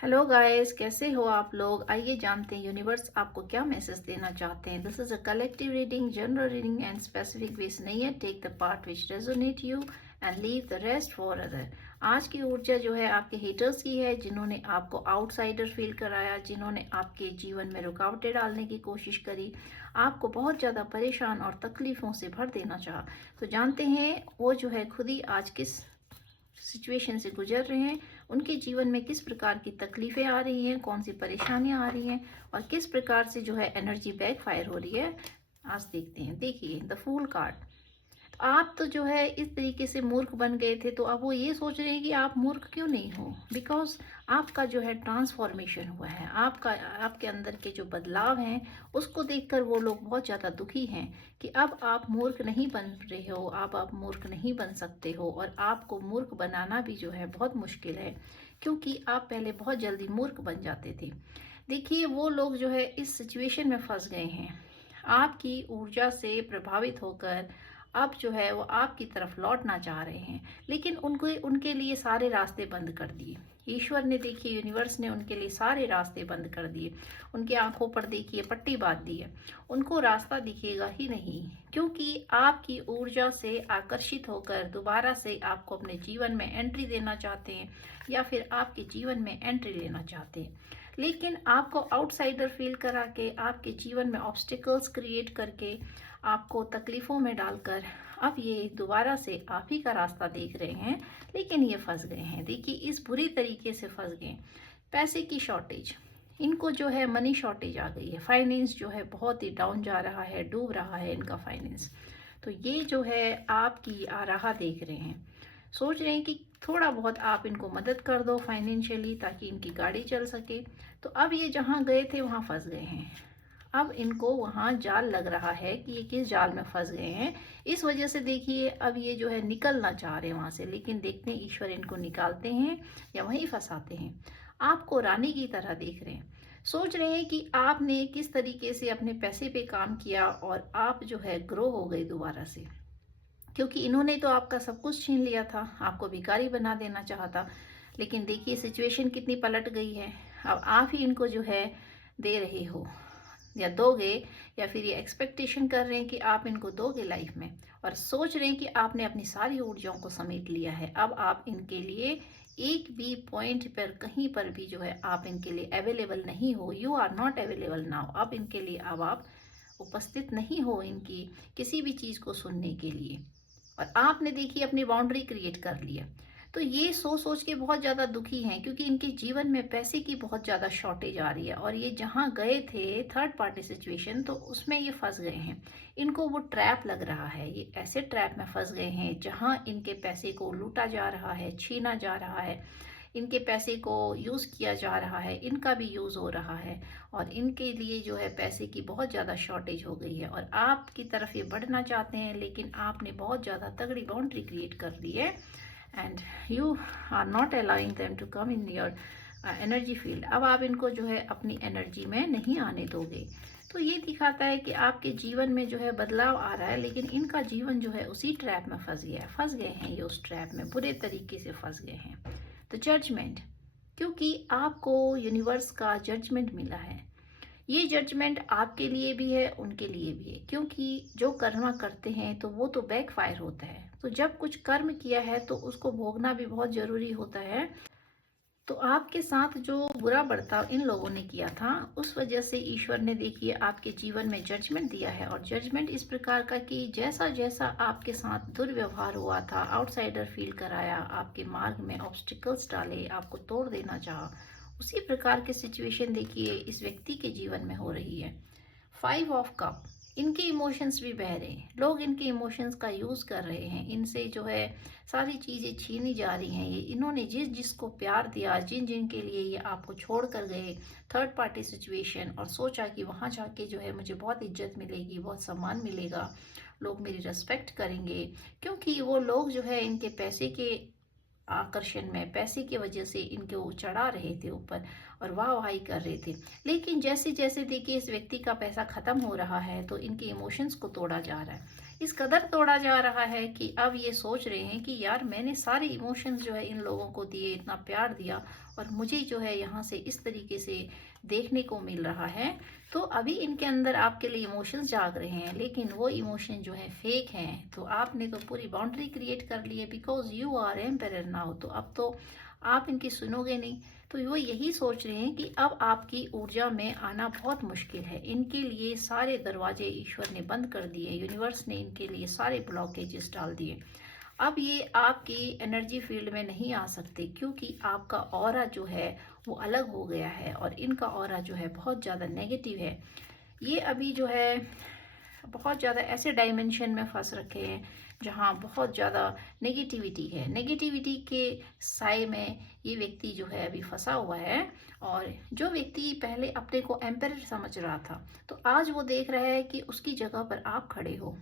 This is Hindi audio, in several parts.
हेलो गाइस, कैसे हो आप लोग। आइए जानते हैं यूनिवर्स आपको क्या मैसेज देना चाहते हैं। This is a collective reading, general reading and specific base नहीं है। Take the part which resonate you and leave the rest for other. आज की ऊर्जा जो है आपके हेटर्स की है, जिन्होंने आपको आउटसाइडर फील कराया, जिन्होंने आपके जीवन में रुकावटें डालने की कोशिश करी, आपको बहुत ज़्यादा परेशान और तकलीफ़ों से भर देना चाहा। तो जानते हैं वो जो है खुद ही आज किस सिचुएशन से गुजर रहे हैं, उनके जीवन में किस प्रकार की तकलीफें आ रही हैं, कौन सी परेशानियां आ रही हैं और किस प्रकार से जो है एनर्जी बैक फायर हो रही है। आज देखते हैं। देखिए द फूल कार्ड। आप तो जो है इस तरीके से मूर्ख बन गए थे, तो अब वो ये सोच रहे हैं कि आप मूर्ख क्यों नहीं हो। बिकॉज आपका जो है ट्रांसफॉर्मेशन हुआ है, आपका आपके अंदर के जो बदलाव हैं उसको देखकर वो लोग बहुत ज़्यादा दुखी हैं कि अब आप मूर्ख नहीं बन रहे हो, आप मूर्ख नहीं बन सकते हो। और आपको मूर्ख बनाना भी जो है बहुत मुश्किल है, क्योंकि आप पहले बहुत जल्दी मूर्ख बन जाते थे। देखिए वो लोग जो है इस सिचुएशन में फंस गए हैं, आपकी ऊर्जा से प्रभावित होकर अब जो है वो आपकी तरफ लौटना चाह रहे हैं, लेकिन उनको उनके लिए सारे रास्ते बंद कर दिए। ईश्वर ने, देखिए यूनिवर्स ने उनके लिए सारे रास्ते बंद कर दिए। उनकी आंखों पर देखिए पट्टी बांध दी है, उनको रास्ता दिखेगा ही नहीं, क्योंकि आपकी ऊर्जा से आकर्षित होकर दोबारा से आपको अपने जीवन में एंट्री देना चाहते हैं, या फिर आपके जीवन में एंट्री लेना चाहते हैं। लेकिन आपको आउटसाइडर फील करा के, आपके जीवन में ऑब्स्टिकल्स क्रिएट करके, आपको तकलीफ़ों में डालकर अब ये दोबारा से आप ही का रास्ता देख रहे हैं, लेकिन ये फंस गए हैं। देखिए इस बुरी तरीके से फंस गए। पैसे की शॉर्टेज, इनको जो है मनी शॉर्टेज आ गई है। फाइनेंस जो है बहुत ही डाउन जा रहा है, डूब रहा है इनका फाइनेंस। तो ये जो है आपकी राह देख रहे हैं, सोच रहे हैं कि थोड़ा बहुत आप इनको मदद कर दो फाइनेंशियली, ताकि इनकी गाड़ी चल सके। तो अब ये जहाँ गए थे वहाँ फंस गए हैं। अब इनको वहाँ जाल लग रहा है कि ये किस जाल में फंस गए हैं। इस वजह से देखिए अब ये जो है निकलना चाह रहे हैं वहाँ से, लेकिन देखते हैं ईश्वर इनको निकालते हैं या वहीं फंसाते हैं। आपको रानी की तरह देख रहे हैं, सोच रहे हैं कि आपने किस तरीके से अपने पैसे पे काम किया और आप जो है ग्रो हो गए दोबारा से, क्योंकि इन्होंने तो आपका सब कुछ छीन लिया था, आपको भिखारी बना देना चाहता। लेकिन देखिए सिचुएशन कितनी पलट गई है। अब आप ही इनको जो है दे रहे हो या दोगे, या फिर ये एक्सपेक्टेशन कर रहे हैं कि आप इनको दोगे लाइफ में, और सोच रहे हैं कि आपने अपनी सारी ऊर्जाओं को समेट लिया है। अब आप इनके लिए एक भी पॉइंट पर कहीं पर भी जो है आप इनके लिए अवेलेबल नहीं हो। You are not available now. अब इनके लिए अब आप उपस्थित नहीं हो इनकी किसी भी चीज़ को सुनने के लिए। और आपने देखिए अपनी बाउंड्री क्रिएट कर लिया। तो ये सोच सोच के बहुत ज़्यादा दुखी हैं, क्योंकि इनके जीवन में पैसे की बहुत ज़्यादा शॉर्टेज आ रही है। और ये जहाँ गए थे थर्ड पार्टी सिचुएशन, तो उसमें ये फंस गए हैं। इनको वो ट्रैप लग रहा है, ये ऐसे ट्रैप में फंस गए हैं जहाँ इनके पैसे को लूटा जा रहा है, छीना जा रहा है, इनके पैसे को यूज़ किया जा रहा है, इनका भी यूज़ हो रहा है, और इनके लिए जो है पैसे की बहुत ज़्यादा शॉर्टेज हो गई है। और आपकी तरफ ये बढ़ना चाहते हैं, लेकिन आपने बहुत ज़्यादा तगड़ी बाउंड्री क्रिएट कर दी है, and you are not allowing them to come in your energy field. अब आप इनको जो है अपनी एनर्जी में नहीं आने दोगे। तो ये दिखाता है कि आपके जीवन में जो है बदलाव आ रहा है, लेकिन इनका जीवन जो है उसी ट्रैप में फंस गया है। फंस गए हैं ये उस ट्रैप में, बुरे तरीके से फंस गए हैं। तो जजमेंट, क्योंकि आपको यूनिवर्स का जजमेंट मिला है। ये जजमेंट आपके लिए भी है, उनके लिए भी है, क्योंकि जो कर्म करते हैं तो वो तो बैक फायर होता है। तो जब कुछ कर्म किया है तो उसको भोगना भी बहुत जरूरी होता है। तो आपके साथ जो बुरा बर्ताव इन लोगों ने किया था, उस वजह से ईश्वर ने देखिए आपके जीवन में जजमेंट दिया है। और जजमेंट इस प्रकार का कि जैसा जैसा आपके साथ दुर्व्यवहार हुआ था, आउटसाइडर फील कराया, आपके मार्ग में ऑब्स्टिकल्स डाले, आपको तोड़ देना चाहा, उसी प्रकार की सिचुएशन देखिए इस व्यक्ति के जीवन में हो रही है। 5 ऑफ कप, इनके इमोशंस भी बह रहे हैं, लोग इनके इमोशंस का यूज़ कर रहे हैं, इनसे जो है सारी चीज़ें छीनी जा रही हैं। ये इन्होंने जिस जिसको प्यार दिया, जिन जिन के लिए ये आपको छोड़ कर गए थर्ड पार्टी सिचुएशन, और सोचा कि वहाँ जाके जो है मुझे बहुत इज्जत मिलेगी, बहुत सम्मान मिलेगा, लोग मेरी रिस्पेक्ट करेंगे, क्योंकि वो लोग जो है इनके पैसे के आकर्षण में, पैसे की वजह से इनके वो चढ़ा रहे थे ऊपर और वाहवाही कर रहे थे। लेकिन जैसे जैसे देखिए इस व्यक्ति का पैसा खत्म हो रहा है, तो इनके इमोशंस को तोड़ा जा रहा है। इस कदर तोड़ा जा रहा है कि अब ये सोच रहे हैं कि यार मैंने सारे इमोशंस जो है इन लोगों को दिए, इतना प्यार दिया, और मुझे जो है यहाँ से इस तरीके से देखने को मिल रहा है। तो अभी इनके अंदर आपके लिए इमोशंस जाग रहे हैं, लेकिन वो इमोशन जो है फेक हैं। तो आपने तो पूरी बाउंड्री क्रिएट कर ली है, because you are empire now. तो अब तो आप इनकी सुनोगे नहीं। तो वो यही सोच रहे हैं कि अब आपकी ऊर्जा में आना बहुत मुश्किल है। इनके लिए सारे दरवाजे ईश्वर ने बंद कर दिए, यूनिवर्स ने इनके लिए सारे ब्लॉकेजेस डाल दिए। अब ये आपकी एनर्जी फील्ड में नहीं आ सकते, क्योंकि आपका ऑरा जो है वो अलग हो गया है और इनका ऑरा जो है बहुत ज़्यादा नेगेटिव है। ये अभी जो है बहुत ज़्यादा ऐसे डायमेंशन में फंस रखे हैं जहाँ बहुत ज़्यादा नेगेटिविटी है। नेगेटिविटी के साए में ये व्यक्ति जो है अभी फंसा हुआ है। और जो व्यक्ति पहले अपने को एम्पायर समझ रहा था, तो आज वो देख रहा है कि उसकी जगह पर आप खड़े हो,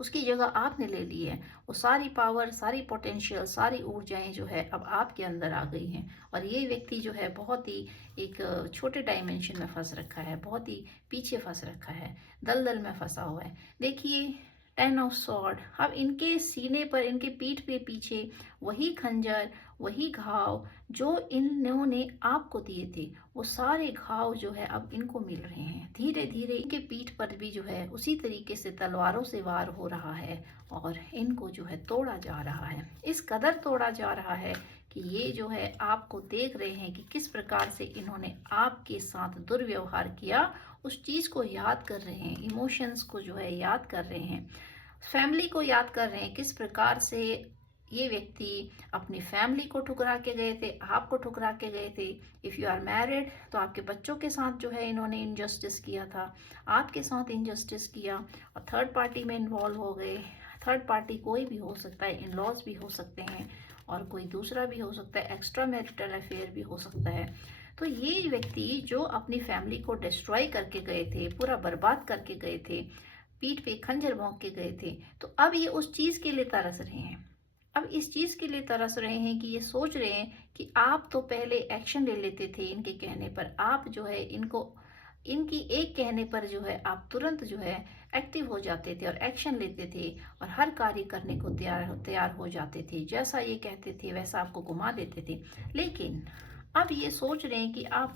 उसकी जगह आपने ले ली है। वो सारी पावर, सारी पोटेंशियल, सारी ऊर्जाएं जो है अब आपके अंदर आ गई हैं। और ये व्यक्ति जो है बहुत ही एक छोटे डायमेंशन में फंस रखा है, बहुत ही पीछे फंस रखा है, दलदल में फंसा हुआ है। देखिए 10 ऑफ सॉर्ड, अब इनके सीने पर, इनके पीठ पे पीछे वही खंजर, वही घाव जो इन्होंने आपको दिए थे, वो सारे घाव जो है अब इनको मिल रहे हैं। धीरे धीरे इनके पीठ पर भी जो है उसी तरीके से तलवारों से वार हो रहा है और इनको जो है तोड़ा जा रहा है। इस कदर तोड़ा जा रहा है कि ये जो है आपको देख रहे हैं कि किस प्रकार से इन्होंने आपके साथ दुर्व्यवहार किया, उस चीज़ को याद कर रहे हैं, इमोशंस को जो है याद कर रहे हैं, फैमिली को याद कर रहे हैं, किस प्रकार से ये व्यक्ति अपनी फैमिली को ठुकरा के गए थे, आपको ठुकरा के गए थे। इफ़ यू आर मैरिड तो आपके बच्चों के साथ जो है इन्होंने इनजस्टिस किया था, आपके साथ इनजस्टिस किया और थर्ड पार्टी में इन्वॉल्व हो गए। थर्ड पार्टी कोई भी हो सकता है, इन लॉज भी हो सकते हैं और कोई दूसरा भी हो सकता है, एक्स्ट्रा मैरिटल अफेयर भी हो सकता है। तो ये व्यक्ति जो अपनी फैमिली को डिस्ट्रॉय करके गए थे, पूरा बर्बाद करके गए थे, पीठ पे खंजर भोंक के गए थे, तो अब ये उस चीज़ के लिए तरस रहे हैं। अब इस चीज़ के लिए तरस रहे हैं कि ये सोच रहे हैं कि आप तो पहले एक्शन ले लेते थे इनके कहने पर, आप जो है इनको, इनकी एक कहने पर जो है आप तुरंत जो है एक्टिव हो जाते थे और एक्शन लेते थे और हर कार्य करने को तैयार हो जाते थे। जैसा ये कहते थे वैसा आपको घुमा देते थे। लेकिन अब ये सोच रहे हैं कि आप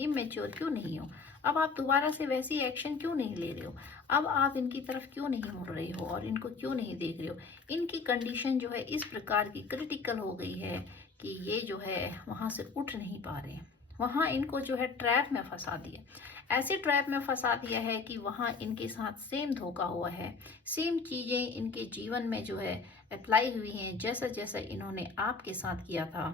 इमेच्योर क्यों नहीं हो, अब आप दोबारा से वैसी एक्शन क्यों नहीं ले रहे हो, अब आप इनकी तरफ क्यों नहीं मुड़ रहे हो और इनको क्यों नहीं देख रहे हो। इनकी कंडीशन जो है इस प्रकार की क्रिटिकल हो गई है कि ये जो है वहाँ से उठ नहीं पा रहे हैं। वहाँ इनको जो है ट्रैप में फंसा दिया, ऐसे ट्रैप में फंसा दिया है कि वहाँ इनके साथ सेम धोखा हुआ है, सेम चीज़ें इनके जीवन में जो है अप्लाई हुई हैं, जैसा जैसा इन्होंने आपके साथ किया था।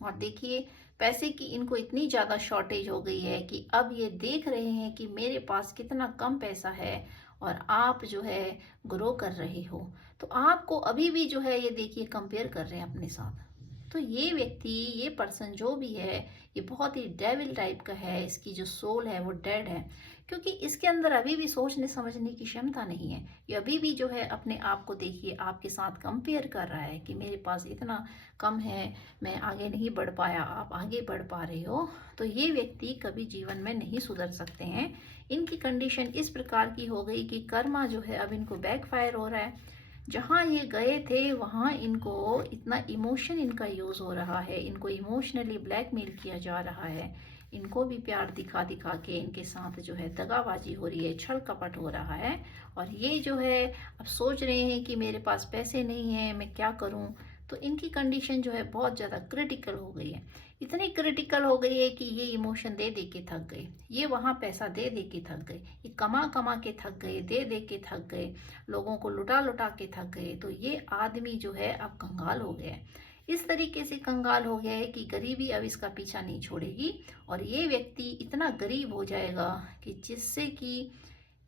और देखिए पैसे की इनको इतनी ज़्यादा शॉर्टेज हो गई है कि अब ये देख रहे हैं कि मेरे पास कितना कम पैसा है और आप जो है ग्रो कर रहे हो, तो आपको अभी भी जो है ये देखिए कंपेयर कर रहे हैं अपने साथ। तो ये व्यक्ति, ये पर्सन जो भी है, ये बहुत ही डेविल टाइप का है, इसकी जो सोल है वो डेड है, क्योंकि इसके अंदर अभी भी सोचने समझने की क्षमता नहीं है। ये अभी भी जो है अपने आप को देखिए आपके साथ कंपेयर कर रहा है कि मेरे पास इतना कम है, मैं आगे नहीं बढ़ पाया, आप आगे बढ़ पा रहे हो। तो ये व्यक्ति कभी जीवन में नहीं सुधर सकते हैं। इनकी कंडीशन इस प्रकार की हो गई कि कर्मा जो है अब इनको बैकफायर हो रहा है। जहाँ ये गए थे वहाँ इनको इतना इमोशन इनका यूज़ हो रहा है, इनको इमोशनली ब्लैकमेल किया जा रहा है, इनको भी प्यार दिखा दिखा के इनके साथ जो है दगाबाजी हो रही है, छल कपट हो रहा है। और ये जो है अब सोच रहे हैं कि मेरे पास पैसे नहीं हैं, मैं क्या करूं। तो इनकी कंडीशन जो है बहुत ज़्यादा क्रिटिकल हो गई है, इतनी क्रिटिकल हो गई है कि ये इमोशन दे दे के थक गए, ये वहाँ पैसा दे दे के थक गए, ये कमा कमा के थक गए, दे दे के थक गए, लोगों को लुटा लुटा के थक गए। तो ये आदमी जो है अब कंगाल हो गया है, इस तरीके से कंगाल हो गया है कि गरीबी अब इसका पीछा नहीं छोड़ेगी। और ये व्यक्ति इतना गरीब हो जाएगा कि जिससे कि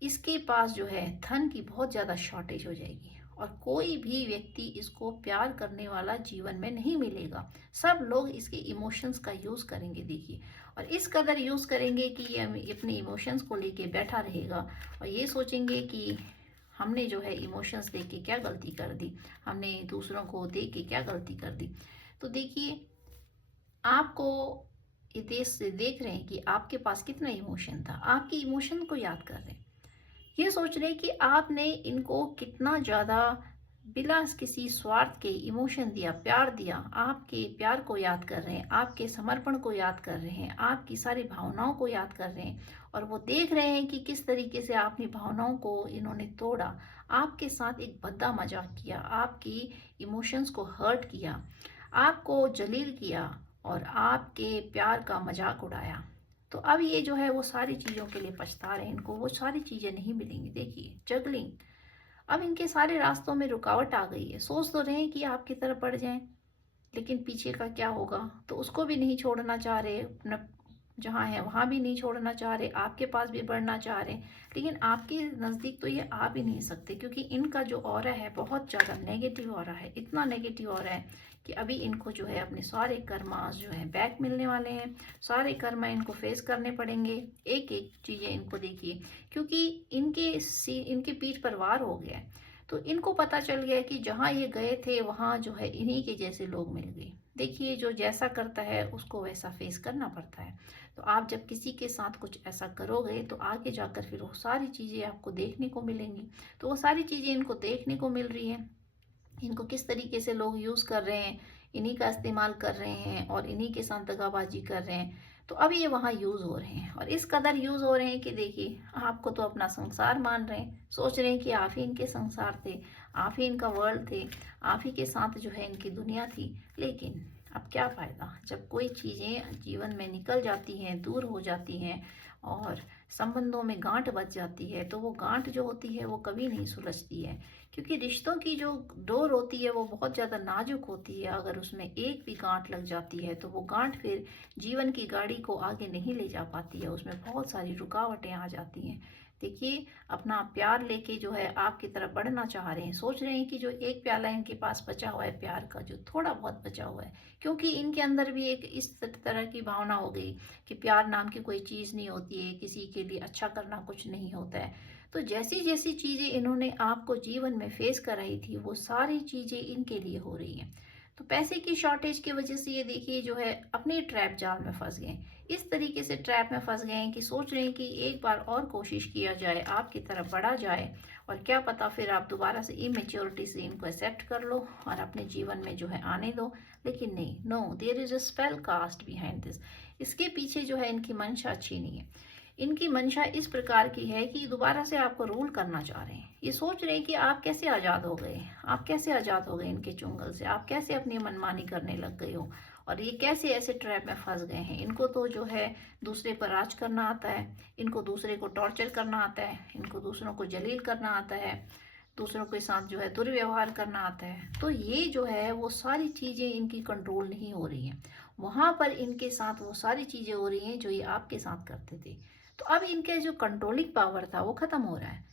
इसके पास जो है धन की बहुत ज़्यादा शॉर्टेज हो जाएगी और कोई भी व्यक्ति इसको प्यार करने वाला जीवन में नहीं मिलेगा। सब लोग इसके इमोशंस का यूज़ करेंगे देखिए, और इस कदर यूज़ करेंगे कि ये अपने इमोशंस को लेके बैठा रहेगा और ये सोचेंगे कि हमने जो है इमोशंस देख के क्या गलती कर दी, हमने दूसरों को देख के क्या गलती कर दी। तो देखिए आपको ये देख रहे हैं कि आपके पास कितना इमोशन था, आपके इमोशन को याद कर रहे हैं ये सोच रहे हैं कि आपने इनको कितना ज़्यादा बिना किसी स्वार्थ के इमोशन दिया, प्यार दिया। आपके प्यार को याद कर रहे हैं, आपके समर्पण को याद कर रहे हैं, आपकी सारी भावनाओं को याद कर रहे हैं, और वो देख रहे हैं कि किस तरीके से आपकी भावनाओं को इन्होंने तोड़ा, आपके साथ एक भद्दा मजाक किया, आपकी इमोशंस को हर्ट किया, आपको जलील किया और आपके प्यार का मजाक उड़ाया। तो अब ये जो है वो सारी चीज़ों के लिए पछता रहे हैं, इनको वो सारी चीज़ें नहीं मिलेंगी। देखिए जगलिंग, अब इनके सारे रास्तों में रुकावट आ गई है। सोच तो रहे हैं कि आपकी तरफ बढ़ जाएं, लेकिन पीछे का क्या होगा, तो उसको भी नहीं छोड़ना चाह रहे, अपना जहाँ है वहाँ भी नहीं छोड़ना चाह रहे, आपके पास भी बढ़ना चाह रहे, लेकिन आपके नज़दीक तो ये आ भी नहीं सकते, क्योंकि इनका जो ऑरा है बहुत ज़्यादा नेगेटिव ऑरा है। इतना नेगेटिव ऑरा है कि अभी इनको जो है अपने सारे कर्मास जो है बैक मिलने वाले हैं, सारे कर्मा इनको फेस करने पड़ेंगे, एक एक चीज़ें इनको देखिए, क्योंकि इनके पीठ पर वार हो गया है। तो इनको पता चल गया कि जहाँ ये गए थे वहाँ जो है इन्हीं के जैसे लोग मिल गए। देखिए जो जैसा करता है उसको वैसा फेस करना पड़ता है। तो आप जब किसी के साथ कुछ ऐसा करोगे तो आगे जाकर फिर वो सारी चीज़ें आपको देखने को मिलेंगी। तो वो सारी चीज़ें इनको देखने को मिल रही हैं, इनको किस तरीके से लोग यूज़ कर रहे हैं, इन्हीं का इस्तेमाल कर रहे हैं और इन्हीं के साथ दगाबाजी कर रहे हैं। तो अब ये वहाँ यूज़ हो रहे हैं, और इस कदर यूज़ हो रहे हैं कि देखिए आपको तो अपना संसार मान रहे हैं, सोच रहे हैं कि आप ही इनके संसार थे, आप ही इनका वर्ल्ड थे, आप ही के साथ जो है इनकी दुनिया थी। लेकिन अब क्या फ़ायदा, जब कोई चीज़ें जीवन में निकल जाती हैं, दूर हो जाती हैं और संबंधों में गांठ बच जाती है, तो वो गांठ जो होती है वो कभी नहीं सुलझती है, क्योंकि रिश्तों की जो डोर होती है वो बहुत ज़्यादा नाजुक होती है। अगर उसमें एक भी गांठ लग जाती है तो वो गांठ फिर जीवन की गाड़ी को आगे नहीं ले जा पाती है, उसमें बहुत सारी रुकावटें आ जाती हैं। देखिए अपना प्यार लेके जो है आपकी तरफ बढ़ना चाह रहे हैं, सोच रहे हैं कि जो एक प्याला इनके पास बचा हुआ है प्यार का, जो थोड़ा बहुत बचा हुआ है, क्योंकि इनके अंदर भी एक इस तरह की भावना हो गई कि प्यार नाम की कोई चीज़ नहीं होती है, किसी के लिए अच्छा करना कुछ नहीं होता है। तो जैसी जैसी चीज़ें इन्होंने आपको जीवन में फेस कराई थी वो सारी चीज़ें इनके लिए हो रही हैं। तो पैसे की शॉर्टेज की वजह से ये देखिए जो है अपने ट्रैप जाल में फंस गए, इस तरीके से ट्रैप में फंस गए हैं कि सोच रहे हैं कि एक बार और कोशिश किया जाए, आपकी तरफ बढ़ा जाए, और क्या पता फिर आप दोबारा से इमेच्योरिटी से इनको एक्सेप्ट कर लो और अपने जीवन में जो है आने दो। लेकिन नहीं, no, there is a spell cast behind this. इसके पीछे जो है इनकी मंशा अच्छी नहीं है। इनकी मंशा इस प्रकार की है कि दोबारा से आपको रूल करना चाह रहे हैं। ये सोच रहे हैं कि आप कैसे आज़ाद हो गए, आप कैसे आज़ाद हो गए इनके चुंगल से, आप कैसे अपनी मनमानी करने लग गए हो, और ये कैसे ऐसे ट्रैप में फंस गए हैं। इनको तो जो है दूसरे पर राज करना आता है, इनको दूसरे को टॉर्चर करना आता है, इनको दूसरों को जलील करना आता है, दूसरों के साथ जो है दुर्व्यवहार करना आता है। तो ये जो है वो सारी चीज़ें इनकी कंट्रोल नहीं हो रही हैं, वहाँ पर इनके साथ वो सारी चीज़ें हो रही हैं जो ये आपके साथ करते थे। तो अब इनके जो कंट्रोलिंग पावर था वो ख़त्म हो रहा है।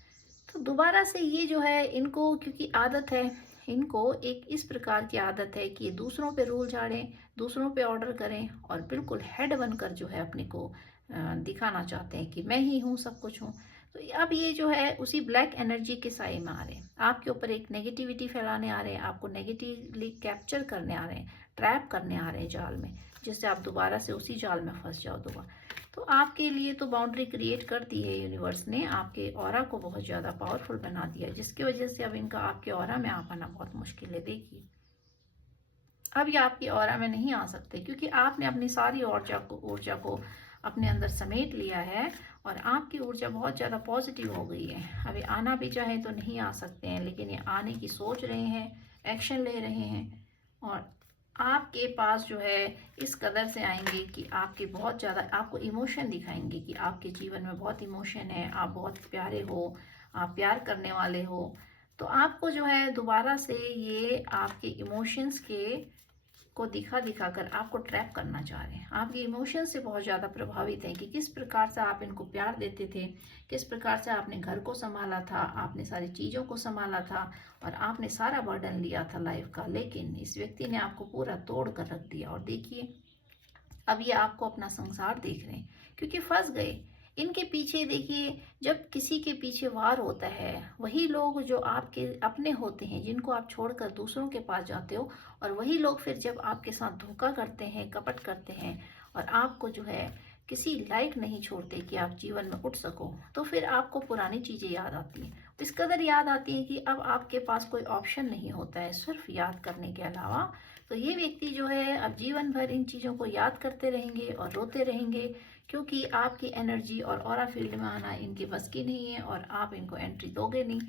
तो दोबारा से ये जो है इनको, क्योंकि आदत है, इनको एक इस प्रकार की आदत है कि ये दूसरों पे रूल झाड़ें, दूसरों पे ऑर्डर करें और बिल्कुल हेड बनकर जो है अपने को दिखाना चाहते हैं कि मैं ही हूँ, सब कुछ हूँ। तो अब ये जो है उसी ब्लैक एनर्जी के साए में आ रहे हैं, आपके ऊपर एक नेगेटिविटी फैलाने आ रहे हैं, आपको नेगेटिवली कैप्चर करने आ रहे हैं, ट्रैप करने आ रहे हैं जाल में, जिससे आप दोबारा से उसी जाल में फंस जाओ दोबारा। तो आपके लिए तो बाउंड्री क्रिएट कर दी है यूनिवर्स ने, आपके ऑरा को बहुत ज़्यादा पावरफुल बना दिया, जिसकी वजह से अब इनका आपके ऑरा में आ पाना बहुत मुश्किल है। देखिए अब ये आपकी ऑरा में नहीं आ सकते, क्योंकि आपने अपनी सारी ऊर्जा को अपने अंदर समेट लिया है और आपकी ऊर्जा बहुत ज़्यादा पॉजिटिव हो गई है। अभी आना भी चाहे तो नहीं आ सकते हैं, लेकिन ये आने की सोच रहे हैं, एक्शन ले रहे हैं, और आपके पास जो है इस कदर से आएंगे कि आपके बहुत ज़्यादा आपको इमोशन दिखाएंगे कि आपके जीवन में बहुत इमोशन है, आप बहुत प्यारे हो, आप प्यार करने वाले हो। तो आपको जो है दोबारा से ये आपके इमोशंस के को दिखा दिखा कर आपको ट्रैप करना चाह रहे हैं। आपके इमोशन से बहुत ज़्यादा प्रभावित हैं कि किस प्रकार से आप इनको प्यार देते थे, किस प्रकार से आपने घर को संभाला था, आपने सारी चीज़ों को संभाला था और आपने सारा बर्डन लिया था लाइफ का, लेकिन इस व्यक्ति ने आपको पूरा तोड़ कर रख दिया। और देखिए अब ये आपको अपना संसार देख रहे हैं, क्योंकि फंस गए इनके पीछे। देखिए जब किसी के पीछे वार होता है, वही लोग जो आपके अपने होते हैं, जिनको आप छोड़कर दूसरों के पास जाते हो, और वही लोग फिर जब आपके साथ धोखा करते हैं, कपट करते हैं और आपको जो है किसी लायक नहीं छोड़ते कि आप जीवन में उठ सको, तो फिर आपको पुरानी चीज़ें याद आती हैं। तो इस कदर याद आती हैं कि अब आपके पास कोई ऑप्शन नहीं होता है सिर्फ याद करने के अलावा। तो ये व्यक्ति जो है अब जीवन भर इन चीज़ों को याद करते रहेंगे और रोते रहेंगे, क्योंकि आपकी एनर्जी और ऑरा फील्ड में आना इनके बस की नहीं है और आप इनको एंट्री दोगे नहीं।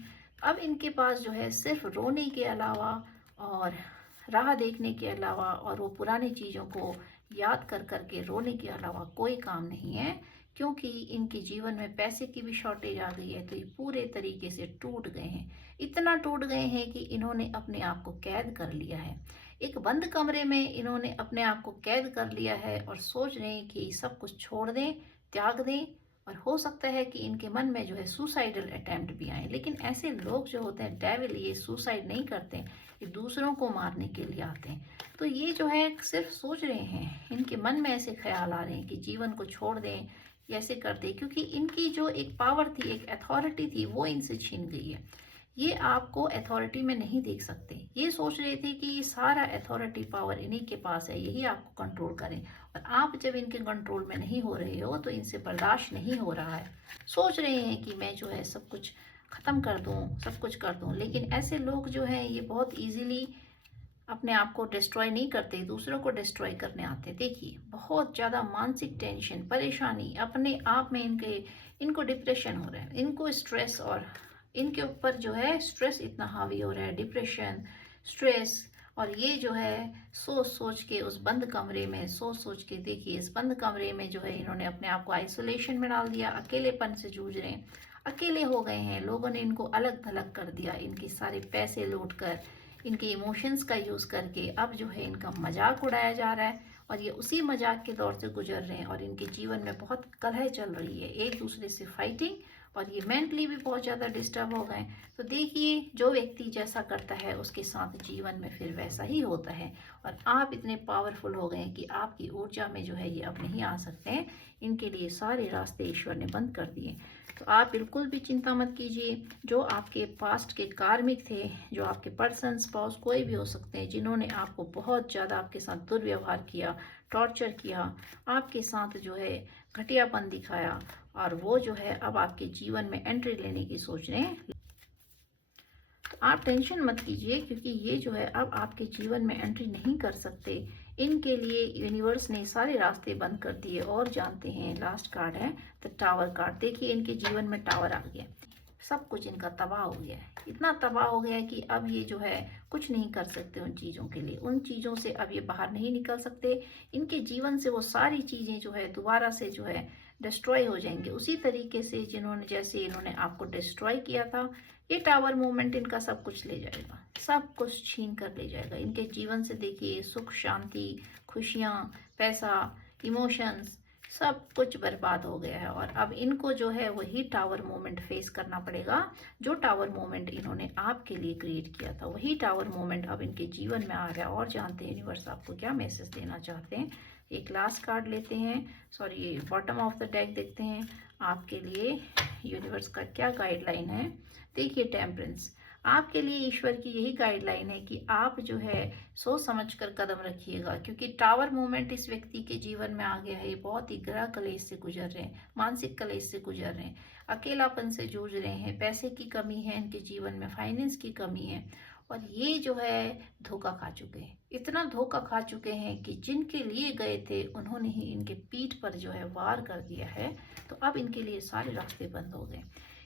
अब इनके पास जो है सिर्फ रोने के अलावा और राह देखने के अलावा और वो पुरानी चीज़ों को याद कर करके रोने के अलावा कोई काम नहीं है, क्योंकि इनके जीवन में पैसे की भी शॉर्टेज आ गई है। तो ये पूरे तरीके से टूट गए हैं, इतना टूट गए हैं कि इन्होंने अपने आप को कैद कर लिया है। एक बंद कमरे में इन्होंने अपने आप को कैद कर लिया है और सोच रहे हैं कि सब कुछ छोड़ दें, त्याग दें। और हो सकता है कि इनके मन में जो है सुसाइडल अटेम्प्ट भी आए, लेकिन ऐसे लोग जो होते हैं डेविल, ये सुसाइड नहीं करते, ये दूसरों को मारने के लिए आते हैं। तो ये जो है सिर्फ सोच रहे हैं, इनके मन में ऐसे ख्याल आ रहे हैं कि जीवन को छोड़ दें, ऐसे कर दें, क्योंकि इनकी जो एक पावर थी, एक अथॉरिटी थी, वो इनसे छीन गई है। ये आपको अथॉरिटी में नहीं देख सकते। ये सोच रहे थे कि ये सारा अथॉरिटी पावर इन्हीं के पास है, यही आपको कंट्रोल करें। और आप जब इनके कंट्रोल में नहीं हो रहे हो तो इनसे बर्दाश्त नहीं हो रहा है। सोच रहे हैं कि मैं जो है सब कुछ ख़त्म कर दूं, सब कुछ कर दूं। लेकिन ऐसे लोग जो हैं ये बहुत इजीली अपने आप को डिस्ट्रॉय नहीं करते, दूसरों को डिस्ट्रॉय करने आते। देखिए, बहुत ज़्यादा मानसिक टेंशन, परेशानी, अपने आप में इनको डिप्रेशन हो रहा है, इनको स्ट्रेस, और इनके ऊपर जो है स्ट्रेस इतना हावी हो रहा है, डिप्रेशन, स्ट्रेस। और ये जो है सोच सोच के उस बंद कमरे में सोच सोच के, देखिए इस बंद कमरे में जो है इन्होंने अपने आप को आइसोलेशन में डाल दिया, अकेलेपन से जूझ रहे हैं, अकेले हो गए हैं। लोगों ने इनको अलग थलग कर दिया, इनके सारे पैसे लूट कर, इनके इमोशंस का यूज़ करके अब जो है इनका मजाक उड़ाया जा रहा है। और ये उसी मजाक के दौर से गुजर रहे हैं और इनके जीवन में बहुत कलह चल रही है, एक दूसरे से फाइटिंग, और ये मेंटली भी बहुत ज़्यादा डिस्टर्ब हो गए। तो देखिए, जो व्यक्ति जैसा करता है उसके साथ जीवन में फिर वैसा ही होता है। और आप इतने पावरफुल हो गए कि आपकी ऊर्जा में जो है ये अब नहीं आ सकते हैं, इनके लिए सारे रास्ते ईश्वर ने बंद कर दिए। तो आप बिल्कुल भी चिंता मत कीजिए। जो आपके पास्ट के कार्मिक थे, जो आपके पर्सन, स्पाउस, कोई भी हो सकते हैं, जिन्होंने आपको बहुत ज़्यादा आपके साथ दुर्व्यवहार किया, टॉर्चर किया, आपके साथ जो है घटियापन दिखाया, और वो जो है अब आपके जीवन में एंट्री लेने की सोच रहे हैं। तो आप टेंशन मत कीजिए, क्योंकि ये जो है अब आपके जीवन में एंट्री नहीं कर सकते। इनके लिए यूनिवर्स ने सारे रास्ते बंद कर दिए। और जानते हैं, लास्ट कार्ड है द टावर कार्ड। देखिए, इनके जीवन में टावर आ गया, सब कुछ इनका तबाह हो गया है, इतना तबाह हो गया है कि अब ये जो है कुछ नहीं कर सकते उन चीज़ों के लिए, उन चीज़ों से अब ये बाहर नहीं निकल सकते। इनके जीवन से वो सारी चीज़ें जो है दोबारा से जो है डिस्ट्रॉय हो जाएंगे, उसी तरीके से जैसे इन्होंने आपको डिस्ट्रॉय किया था। ये टावर मूवमेंट इनका सब कुछ ले जाएगा, सब कुछ छीन कर ले जाएगा। इनके जीवन से देखिए सुख, शांति, खुशियाँ, पैसा, इमोशंस, सब कुछ बर्बाद हो गया है। और अब इनको जो है वही टावर मोमेंट फेस करना पड़ेगा, जो टावर मोमेंट इन्होंने आपके लिए क्रिएट किया था, वही टावर मोमेंट अब इनके जीवन में आ गया। और जानते हैं यूनिवर्स आपको क्या मैसेज देना चाहते हैं। एक लास्ट कार्ड लेते हैं, sorry bottom of the deck देखते हैं आपके लिए यूनिवर्स का क्या गाइडलाइन है। देखिए, टेम्परेंस, आपके लिए ईश्वर की यही गाइडलाइन है कि आप जो है सोच समझ कर कदम रखिएगा, क्योंकि टावर मूवमेंट इस व्यक्ति के जीवन में आ गया है। ये बहुत ही गहरा कलेश से गुजर रहे हैं, मानसिक कलेश से गुजर रहे हैं, अकेलापन से जूझ रहे हैं, पैसे की कमी है इनके जीवन में, फाइनेंस की कमी है। और ये जो है धोखा खा चुके हैं, इतना धोखा खा चुके हैं कि जिनके लिए गए थे उन्होंने ही इनके पीठ पर जो है वार कर दिया है। तो अब इनके लिए सारे रास्ते बंद हो गए।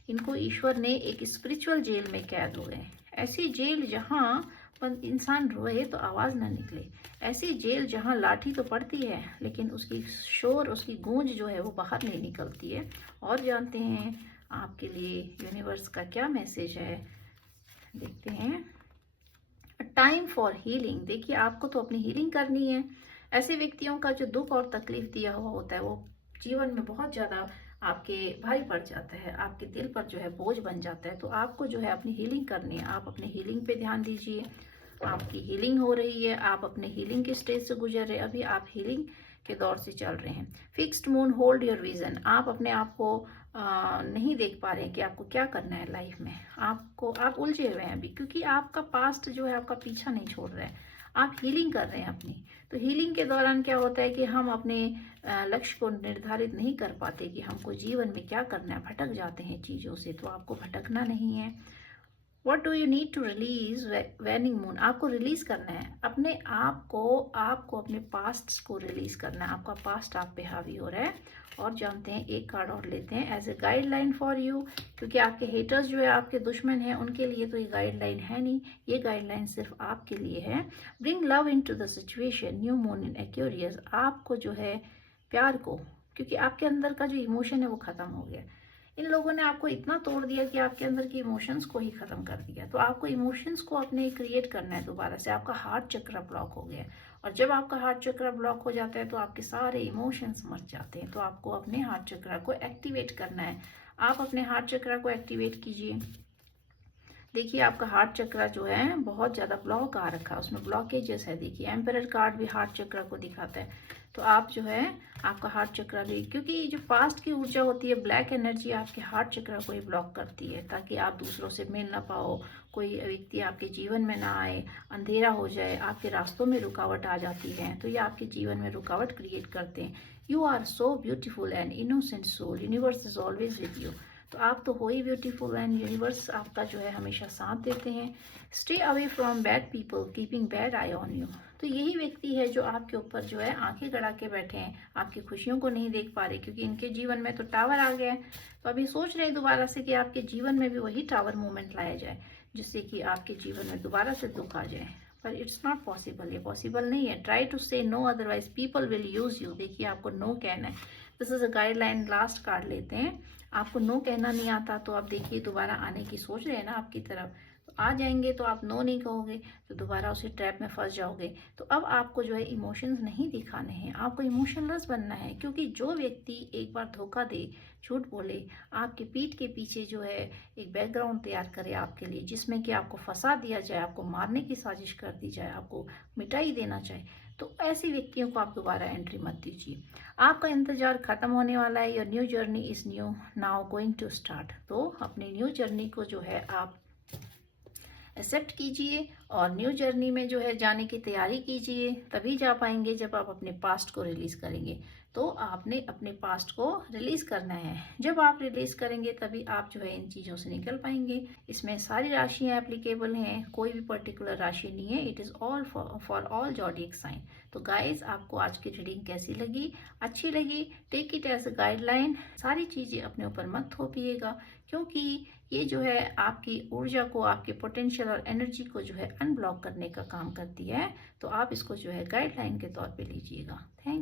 इनको ईश्वर ने एक स्पिरिचुअल जेल में कैद हो गए, ऐसी जेल जहाँ इंसान रोए तो आवाज़ ना निकले, ऐसी जेल जहाँ लाठी तो पड़ती है लेकिन उसकी शोर, उसकी गूंज जो है वो बाहर नहीं निकलती है। और जानते हैं आपके लिए यूनिवर्स का क्या मैसेज है, देखते हैं। टाइम फॉर हीलिंग, देखिए आपको तो अपनी हीलिंग करनी है। ऐसे व्यक्तियों का जो दुख और तकलीफ दिया हुआ होता है वो जीवन में बहुत ज़्यादा आपके भारी पड़ जाता है, आपके दिल पर जो है बोझ बन जाता है। तो आपको जो है अपनी हीलिंग करनी है, आप अपनी हीलिंग पे ध्यान दीजिए। आपकी हीलिंग हो रही है, आप अपने हीलिंग के स्टेज से गुजर रहे हैं, अभी आप हीलिंग के दौर से चल रहे हैं। Fixed moon, hold your vision, आप अपने आप को नहीं देख पा रहे हैं कि आपको क्या करना है लाइफ में। आप उलझे हुए हैं अभी, क्योंकि आपका पास्ट जो है आपका पीछा नहीं छोड़ रहा है। आप हीलिंग कर रहे हैं अपनी। तो हीलिंग के दौरान क्या होता है कि हम अपने लक्ष्य को निर्धारित नहीं कर पाते कि हमको जीवन में क्या करना है, भटक जाते हैं चीज़ों से। तो आपको भटकना नहीं है। What do you need to release waning moon, आपको रिलीज करना है अपने आप को, आपको अपने पास्ट को रिलीज करना है। आपका पास्ट आप पे हावी हो रहा है। और जानते हैं, एक कार्ड और लेते हैं as a guideline for you, क्योंकि आपके हेटर्स जो है, आपके दुश्मन हैं, उनके लिए तो ये गाइडलाइन है नहीं, ये गाइडलाइन सिर्फ आपके लिए है। Bring love into the situation, new moon in Aquarius, आपको जो है प्यार को, क्योंकि आपके अंदर का जो इमोशन है वो खत्म हो गया। इन लोगों ने आपको इतना तोड़ दिया कि आपके अंदर के इमोशंस को ही खत्म कर दिया। तो आपको इमोशंस को अपने क्रिएट करना है दोबारा से। आपका हार्ट चक्र ब्लॉक हो गया, और जब आपका हार्ट चक्र ब्लॉक हो जाता है तो आपके सारे इमोशंस मर जाते हैं। तो आपको अपने हार्ट चक्र को एक्टिवेट करना है। आप अपने हार्ट चक्र को एक्टिवेट कीजिए। देखिए, आपका हार्ट चक्र जो है बहुत ज़्यादा ब्लॉक आ रखा है, उसमें ब्लॉकेजेस है। देखिए, एम्परर कार्ड भी हार्ट चक्र को दिखाता है। तो आप जो है, आपका हार्ट चक्र भी, क्योंकि जो पास्ट की ऊर्जा होती है, ब्लैक एनर्जी आपके हार्ट चक्र को ही ब्लॉक करती है, ताकि आप दूसरों से मिल ना पाओ, कोई व्यक्ति आपके जीवन में ना आए, अंधेरा हो जाए, आपके रास्तों में रुकावट आ जाती है। तो ये आपके जीवन में रुकावट क्रिएट करते हैं। You are so beautiful and innocent soul, universe is always with you. तो आप तो हो ही ब्यूटीफुल एंड यूनिवर्स आपका जो है हमेशा साथ देते हैं। Stay away from bad people keeping bad I on you. तो यही व्यक्ति है जो आपके ऊपर जो है आंखें गड़ा के बैठे हैं, आपकी खुशियों को नहीं देख पा रहे, क्योंकि इनके जीवन में तो टावर आ गया है। तो अभी सोच रहे हैं दोबारा से कि आपके जीवन में भी वही टावर मूवमेंट लाया जाए, जिससे कि आपके जीवन में दोबारा से दुख आ जाए। पर इट्स नॉट पॉसिबल, ये पॉसिबल नहीं है। Try to say no, otherwise people will use you. देखिए, आपको नो कहना है। This is a guideline. Last card लेते हैं। आपको नो कहना नहीं आता, तो आप देखिए दोबारा आने की सोच रहे हैं ना आपकी तरफ, तो आ जाएंगे, तो आप नो नहीं कहोगे तो दोबारा उसी ट्रैप में फंस जाओगे। तो अब आपको जो है इमोशंस नहीं दिखाने हैं, आपको इमोशनलेस बनना है। क्योंकि जो व्यक्ति एक बार धोखा दे, झूठ बोले, आपके पीठ के पीछे जो है एक बैकग्राउंड तैयार करे आपके लिए, जिसमें कि आपको फंसा दिया जाए, आपको मारने की साजिश कर दी जाए, आपको मिटाई देना चाहे, तो ऐसे व्यक्तियों को आप दोबारा एंट्री मत दीजिए। आपका इंतजार खत्म होने वाला है। Your new journey is new now going to start. तो अपनी न्यू जर्नी को जो है आप एक्सेप्ट कीजिए, और न्यू जर्नी में जो है जाने की तैयारी कीजिए। तभी जा पाएंगे जब आप अपने पास्ट को रिलीज करेंगे। तो आपने अपने पास्ट को रिलीज करना है। जब आप रिलीज करेंगे तभी आप जो है इन चीज़ों से निकल पाएंगे। इसमें सारी राशियां एप्लीकेबल हैं, कोई भी पर्टिकुलर राशि नहीं है। It is all for all zodiac sign. तो गाइज, आपको आज की रीडिंग कैसी लगी? अच्छी लगी? Take it as a guideline. सारी चीज़ें अपने ऊपर मत थोपिएगा, क्योंकि ये जो है आपकी ऊर्जा को, आपके पोटेंशियल और एनर्जी को जो है अनब्लॉक करने का काम करती है। तो आप इसको जो है गाइडलाइन के तौर पे लीजिएगा। थैंक